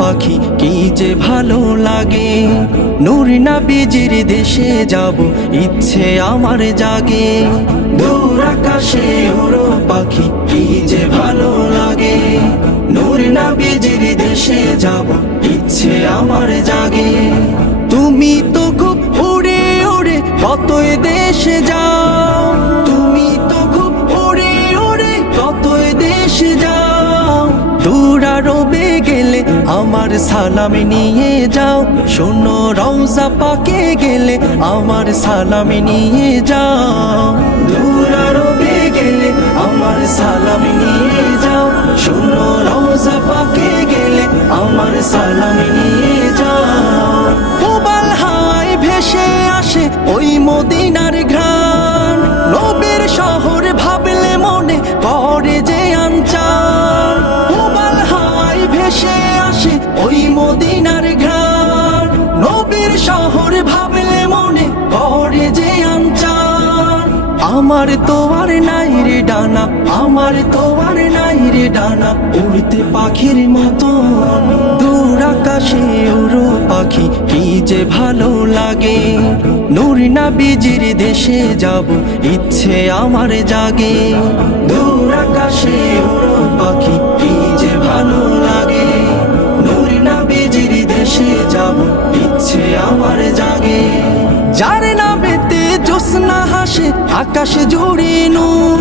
পাখি কি যে ভালো লাগে, নূর নবীজির দেশে যাব ইচ্ছে আমার জাগে। দূর আকাশে উড়ো পাখি কি যে ভালো লাগে, নূর নবীজির দেশে যাব ইচ্ছে আমার জাগে। তুমি তো খুব উড়ে উড়ে কতই দেশে যাও, তুমি তো খুব উড়ে উড়ে কতই দেশে যাও। দূর আরবে গেলে আমার সালাম নিয়ে যাও, শোনো রওজা পাকে গেলে আমার সালাম নিয়ে যাও। দূর আরবে গেলে আমার সালাম নিয়ে যাও, শোনো রওজা পাকে গেলে আমার সালাম নিয়ে যাও। প্রবাল হাওয়ায় ভেসে আসে ওই মদিনার ঘ্রাণ, নবীর শহর ভাবলে মনে পড়ে যে আনচান। প্রবাল হাওয়ায় ভেসে আসে ওই মদিনার ঘ্রাণ, নবীর শহর ভাবলে মনে পড়ে যে আনচান। আমার তো আর নাই রে ডানা, আমার তো আর নাই রে ডানা, উড়তে পাখির মতন। দূর আকাশে উড়ো পাখি কি যে ভালো লাগে, নূর নবীজির দেশে যাব ইচ্ছে আমার জাগে। দূর আকাশে উড়ো পাখি কি যে ভালো লাগে, নূর নবীজির দেশে যাব ইচ্ছে আমার জাগে। যার নামেতে জ্যোৎস্না হাসে আকাশ জুড়ে নূর,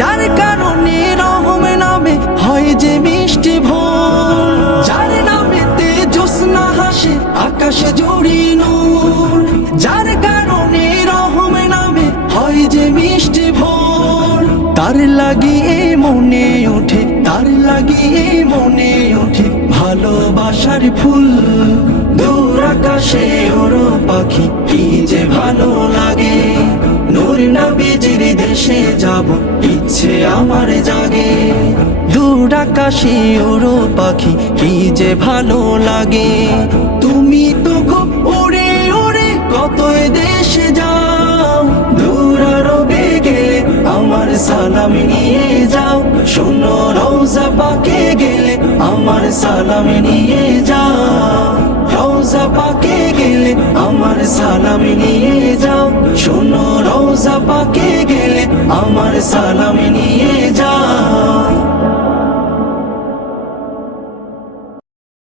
যার কারণে রহম নামে হয় যে মিষ্টি ভোর। যার নামেতে জ্যোৎস্না হাসে আকাশ জুড়ে নূর, যার কারণে রহম নামে হয় যে মিষ্টি ভোর। তার লাগিয়ে মনে ওঠে, তার লাগিয়ে মনে ওঠে ভালোবাসার ফুল। দূর আকাশে ওড়ো পাখি কি যে ভালো লাগে, নূর নবীজির দেশে যাব ইচ্ছে আমার জাগে। দূর আকাশে ওড়ো পাখি কি যে ভালো লাগে, তুমি তো খুব উড়ে উড়ে কতই দেশে যাও। দূর আরবে গেলে আমার সালাম নিয়ে যাও, শোনো রওজা পাকে গেলে আমার সালাম নিয়ে যাও। রওজা পাকে গেলে আমার সালাম নিয়ে যাও, শোনো রওজা পাকে গেলে আমার সালাম নিয়ে যাও।